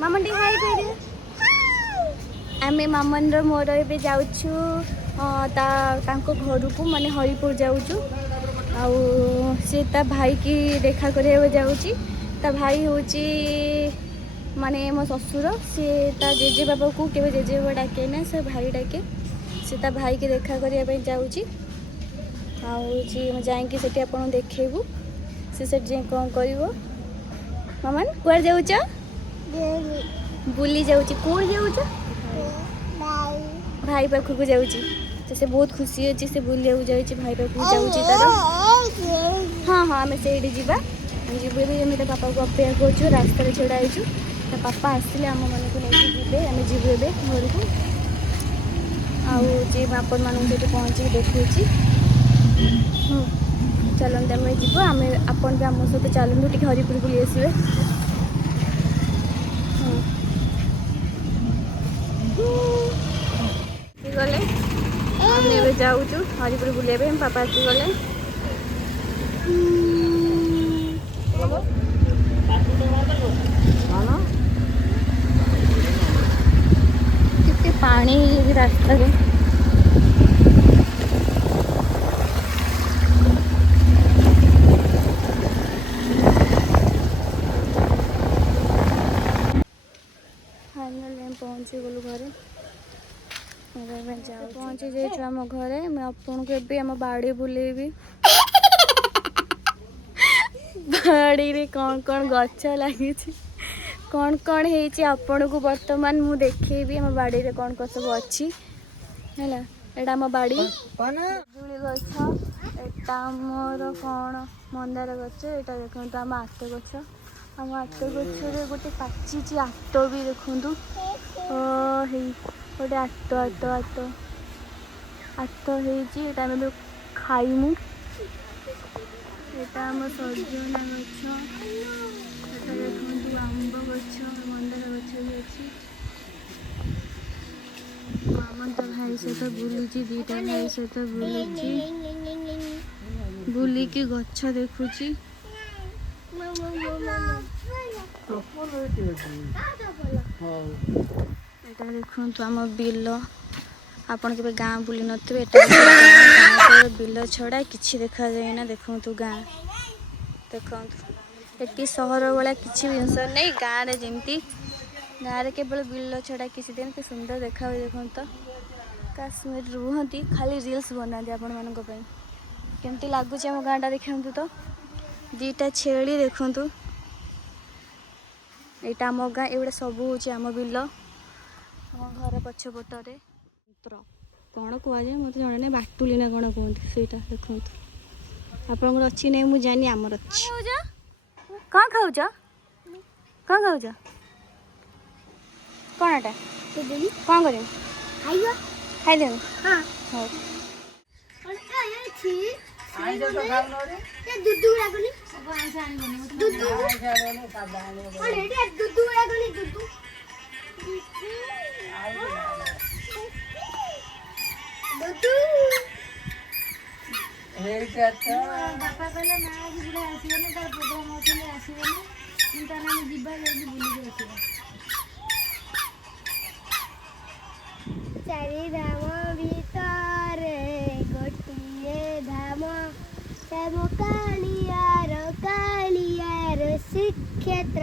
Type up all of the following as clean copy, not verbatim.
मामन T हाय कर दे। आमे मामन रो मोर एबे जाउछु तांको घर को माने हरिपुर जाउछु। आउ से ता भाई की देखा करे जाउची। ता भाई होची माने मो ससुर से ता जेजे बाबा को केबे जेजे बाबा डाके ना से भाई डाके से ता भाई की देखा करिया पे जाउची। आउ जी हम जाएंगे सेठी आपन देखेबू से सेठ जे कोन करिवो। मामन कुआर जाउछ बुली जाउची कोर जाउछ भाई पाखु जाउची तो से बहुत खुशी अछि से बुलिया जाउची भाई पाखु जाउची तार। हाँ हाँ आम से जीवा जीव भी पापा को अपेक्षा करूँ रास्ता छड़ा होइछु पापा आसिले आम मन को लेके जीवे आम जीवु ए घर को आउ आपण मान पहुँची देखी चलते आम जीव आम आपन भी आम सहित चलतु टे हरिपुर बुली आसवे। गले आम जाऊँ हरिपुर बुलाइबे पापा आसी गले। कितने पानी रास्ता रे फाइनल पहुँची गलु घरे पहुँची जाइए आम घरे मैं आपन को एबे आम बाड़ी बुलेबी। बाड़ी रे कौन कौन गछ लगी कौन कौन है आपण को वर्तमान मु देखेबी आम बाड़ी रे कौन कौन सब अच्छी है एटा आम बाड़ी जुली गछ एटा मोर कौन मंदार गछ एटा देखो आम आत गछ आम आत गछ गोटे पाची आत भी देखु गोटे आत आत आत आत हो खाइमु एटा आम सजना गछ एटा देखु आंब गछ मंदार गछ भी अच्छी मामन तो भाई सहित बुलुची दीटा भाई सहित बुलुची बुलिकी गछ देखुची एटा देखु आम बिल आपन के गाँ बुली नथिबे एटा बिल छड़ा किछि देखा जाए ना देखु गाँ देखु एटी सहर वाला किछि जिनस नहीं गाँ रे जेमती गाँ रे केवल बिल छड़ा किसी दिन के सुंदर देखा देखु तो काश्मीर रुहती खाली रील्स बनाती आपण मान केमती लगुच आम गाँटा देखु तो दीटा छेली देखु यहाँ आम गाँ एगुड़ा सब हूँ आम बिल आम घर पछपटे कौन कहुए मत जन ना बाटुली ना कौन कहते से देखो आप अच्छी नहीं मुझे जानी आमर अच्छी कौन खाऊच कौन खाऊच कौन एटा कौन कर खाईदे बापा कहले ना आज बुढ़ा आसबे तार प्रोग्राम होते आसबे जीवा जाए बुलिक आसबा चारि धाम भीतर गोटे धाम श्याम कालियार श्रीक्षेत्र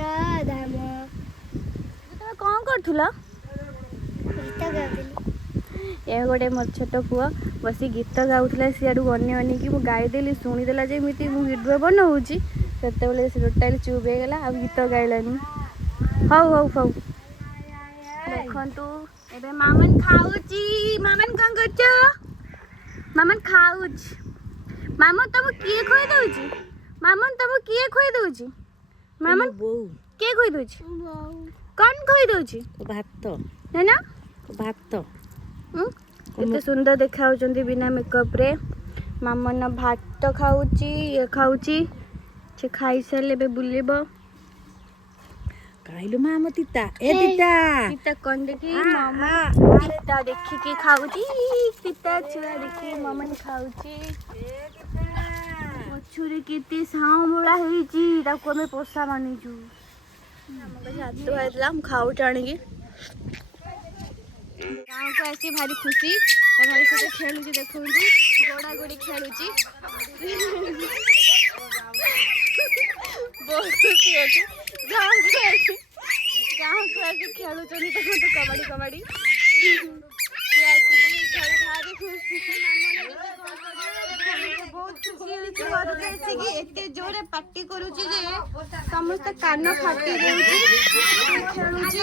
धाम तुम कौन कर ये गोटे मोर छोट पुआ बसी गीत गाऊला सियाड़ू अने अने कि गाईदेली शुणीदेला जमी मुझे भिडियो बनाऊँगी से टोटाली चुप हो गला आ गीत गाइलानी हौ हौ हौ देखु एबे मामन खाऊची मामन कौन कर मामन खाऊच मामन तुम किए खोई दउची मामन तुम किए खोई दउची मामन किए खोई दउची कौन खोई दउची भात है ना भात केते सुंदर देखा बिना मेकअप रे मामन भात खाऊची ये खाऊची से खाई सारे बे बुलेब कहलु मामा तीता ए तीता तीता कौन देखी मामा तीता देखी के खाऊची तीता छुआ देखी मामन खाऊची पछुरे केते सांबळा हेची ताको हमें पोसा मानिजु ଛତୁ ହେଇଥିଲା ମୁଁ ଖାଉଛି ଆଣିକି। ଗାଁକୁ ଆସି ଭାରି ଖୁସି, ତା ଭାଇ ସହିତ ଖେଳୁଛି ଦେଖନ୍ତୁ, ଗୋଡ଼ା ଗୋଡ଼ି ଖେଳୁଛି। ବହୁତ ଖୁସି ଅଛି। ଗାଁକୁ ଆସି ଖେଳୁଛନ୍ତି ଦେଖନ୍ତୁ କବାଡ଼ି କବାଡ଼ି। ଭାରି ଖୁସି, ବହୁତ ଖୁସି ହେଉଛି ଘରକୁ ଆସିକି। ଏତେ ଜୋରେ ପାଟି କରୁଛି ଯେ ସମସ୍ତେ କାନ ଫାଟି ଦେଉଛି। ଖେଳୁଛି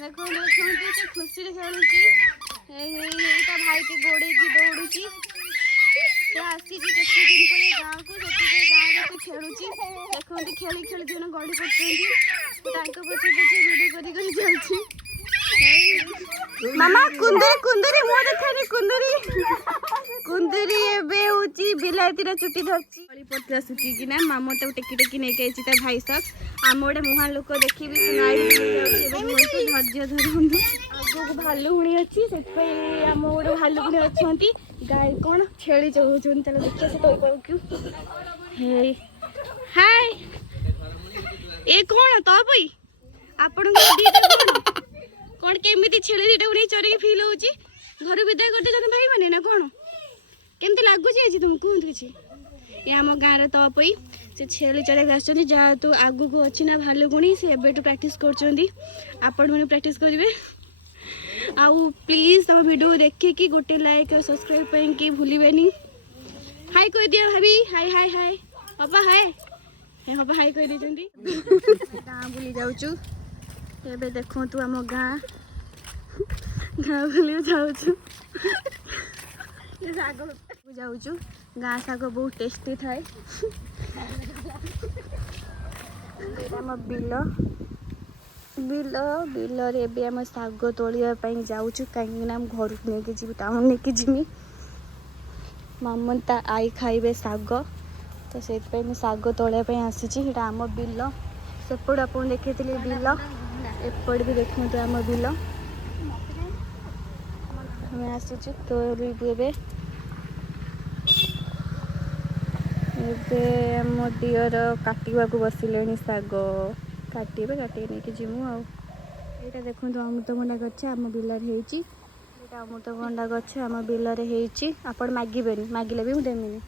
ଦେଖନ୍ତୁ ଦେଖନ୍ତୁ ଏତେ ଖୁସିରେ ଖେଳୁଛି। ତା ଭାଇକି ଗୋଡ଼େଇକି ଦୌଡ଼ୁଛି। ସେ ଆସିଛି କେତେ ଦିନ ପରେ ଗାଁକୁ, ସେଥିପାଇଁ ଗାଁରେ ସେ ଖେଳୁଛି ଦେଖନ୍ତୁ। ଖେଳି ଖେଳି ଦିନ ଗଡ଼ି ପଡ଼ୁଛନ୍ତି। ତାଙ୍କ ପଛେ ପଛେ ଭିଡ଼ିଓ କରି କରି ଯାଉଛି। ମାମା କୁନ୍ଦୁରି କୁନ୍ଦୁରି ମୋ ଦେଖାନି କୁନ୍ଦୁରି। କୁନ୍ଦୁରି ଏବେ ହଉଛି ବିଲାତିର ଚୁଟି ଧରିଛି। ଗଳି ପଡ଼ିଥିଲା ଶୁଖିକିନା, ମାମା ତାକୁ ଟେକି ଟେକି ନେଇକି ଆସିଛି ତା ଭାଇ ସହ। ଆମ ଗୋଟେ ମୁହାଁ ଲୋକ ଦେଖିବି ଧୈର୍ଯ୍ୟ ଧରନ୍ତୁ। ଆଗକୁ ଭାଲୁଗୁଣି ଅଛି, ସେଥିପାଇଁ ଆମ ଗୋଟେ ଭାଲୁଗୁଣି ଅଛନ୍ତି। ଗାଈ କ'ଣ ଛେଳି ଚଉଛନ୍ତି, ତାହେଲେ ଦେଖିବା ସେ ତୋଇପାକୁ। ହେଇ ହାଏ, ଏ କ'ଣ ତ ପାଇଁ ଆପଣଙ୍କ କ'ଣ କେମିତି ଛେଳି ଦିଟାକୁ ନେଇ ଚରିକି ଫିଲ୍ ହେଉଛି? ଘରୁ ବିଦାୟ କରିଦେଇଛନ୍ତି ଭାଇମାନେ ନା କ'ଣ? କେମିତି ଲାଗୁଛି ଆଜି ତୁମକୁ କୁହନ୍ତୁ କିଛି? ଏ ଆମ ଗାଁର ତପଇ ସେ ଛେଳି ଚରାଇକି ଆସିଛନ୍ତି। ଯେହେତୁ ଆଗକୁ ଅଛି ନା ଭାଲୁଗୁଣି, ସେ ଏବେଠୁ ପ୍ରାକ୍ଟିସ୍ କରୁଛନ୍ତି। ଆପଣମାନେ ପ୍ରାକ୍ଟିସ୍ କରିବେ। ଆଉ ପ୍ଲିଜ୍ ତମ ଭିଡ଼ିଓ ଦେଖିକି ଗୋଟେ ଲାଇକ୍ ଆଉ ସବସ୍କ୍ରାଇବ୍ ପାଇଁ କେହି ଭୁଲିବେନି। ହାଇ କହିଦିଅ ଭାବି, ହାଇ ହାଇ ହାଇ ହବା ହାଏ। ହବା ହାଇ କହିଦେଇଛନ୍ତି। ଗାଁ ବୁଲି ଯାଉଛୁ ଏବେ ଦେଖନ୍ତୁ, ଆମ ଗାଁ ବୁଲି ଯାଉଛୁ। ଯାଉଛୁ ଗାଁ ଶାଗ ବହୁତ ଟେଷ୍ଟି ଥାଏ। ଆମ ବିଲରେ ଏବେ ଆମେ ଶାଗ ତୋଳିବା ପାଇଁ ଯାଉଛୁ, କାହିଁକିନା ଆମ ଘରକୁ ନେଇକି ଯିବି, ଟାଉନ୍ ନେଇକି ଯିବି। ମାମା ତା ଆଈ ଖାଇବେ ଶାଗ, ତ ସେଇଥିପାଇଁ ମୁଁ ଶାଗ ତୋଳିବା ପାଇଁ ଆସିଛି। ସେଇଟା ଆମ ବିଲ। ସେପଟେ ଆପଣ ଦେଖିଥିଲେ ବିଲ, ଏପଟେ ବି ଦେଖନ୍ତୁ ଆମ ବିଲ। ଆମେ ଆସିଛୁ ତୋଳିବୁ ଏବେ। ଆମ ଦିଅର କାଟିବାକୁ ବସିଲେଣି ଶାଗ। କାଟିକି ନେଇକି ଯିମୁ। ଆଉ ଏଇଟା ଦେଖନ୍ତୁ ଅମୃତଭଣ୍ଡା ଗଛ ଆମ ବିଲରେ ହେଇଛି। ଏଇଟା ଅମୃତଭଣ୍ଡା ଗଛ ଆମ ବିଲରେ ହେଇଛି। ଆପଣ ମାଗିବେନି, ମାଗିଲେ ବି ମୁଁ ଦେମିନି।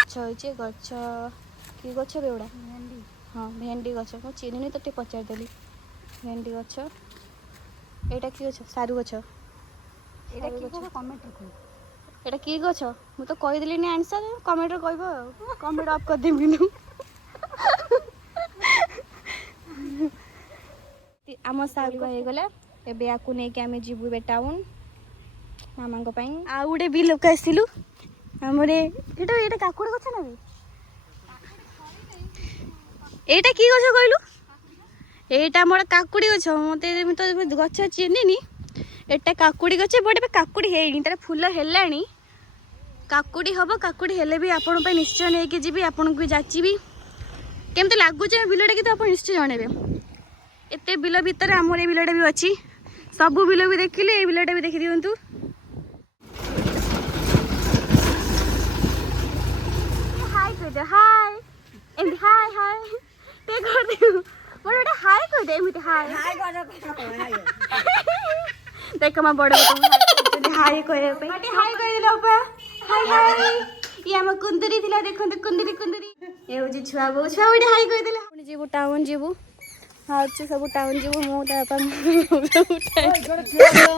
ଗଛ ହେଇଛି, ଗଛ କି ଗଛ ଏଗୁଡ଼ା? ହଁ ଭେଣ୍ଡି ଗଛ। ମୁଁ ଚିହ୍ନିନି ତ ଟିକେ ପଚାରିଦେଲି। ଭେଣ୍ଡି ଗଛ। ଏଇଟା କି ଗଛ? ସାରୁ ଗଛ। ଏଇଟା କି ଗଛ? ଏଇଟା କି ଗଛ? ମୁଁ ତ କହିଦେଲିନି ଆନ୍ସର୍, କମେଣ୍ଟରେ କହିବ ଆଉ। କମେଣ୍ଟ ଅଫ୍ କରିଦେବି। ଆମ ଶାଗ ହେଇଗଲା, ଏବେ ୟାକୁ ନେଇକି ଆମେ ଯିବୁ ଏବେ ଟାଉନ୍ ମାମାଙ୍କ ପାଇଁ। ଆଉ ଗୋଟେ ବିଲକୁ ଆସିଲୁ ଆମର। ଏଇଟା କାକୁଡ଼ି ଗଛ ନା? ଏଇଟା କି ଗଛ କହିଲୁ? ଏଇଟା ଆମର କାକୁଡ଼ି ଗଛ। ମତେ ତ ଗଛ ଚିହ୍ନିନି। ଏଟା କାକୁଡ଼ି ଗଛ, ବଟ୍ ଏବେ କାକୁଡ଼ି ହେଇନି, ତାର ଫୁଲ ହେଲାଣି। କାକୁଡ଼ି ହବ, କାକୁଡ଼ି ହେଲେ ବି ଆପଣଙ୍କ ପାଇଁ ନିଶ୍ଚୟ ନେଇକି ଯିବି, ଆପଣଙ୍କୁ ବି ଯାଚିବି। କେମିତି ଲାଗୁଛି ବିଲଟା କିନ୍ତୁ ଆପଣ ନିଶ୍ଚୟ ଜଣେଇବେ। ଏତେ ବିଲ ଭିତରେ ଆମର ଏ ବିଲଟା ବି ଅଛି। ସବୁ ବିଲ ବି ଦେଖିଲେ ଏଇ ବିଲଟା ବି ଦେଖିଦିଅନ୍ତୁ। ହାଇ କହିଦିଅ, ହାଇ ଏମିତି ହାଇ ହାଇ ଟିକେ କରିଦିଅ। ମୋର ଗୋଟେ ହାଇ କହିଦିଅ ଏମିତି ହାଇ। ଦେଖ ମୋ ବଡ଼ ହାଇ କହିବା ପାଇଁ ହାଇ କହିଦେଲେ ଅପା। High high. ଇଏ ଆମ କୁନ୍ଦୁରି ଥିଲା, ଦେଖନ୍ତୁ କୁନ୍ଦୁରି କୁନ୍ଦୁରି। ଏ ହେଉଛି ଛୁଆ ବୋଉ, ଛୁଆ ଗୋଟେ ହାଇ କହିଦେଲେ। ପୁଣି ଯିବୁ ଟାଉନ୍ ଯିବୁ, ବାହାରୁଛୁ ସବୁ ଟାଉନ୍ ଯିବୁ। ମୁଁ ତା ବାପା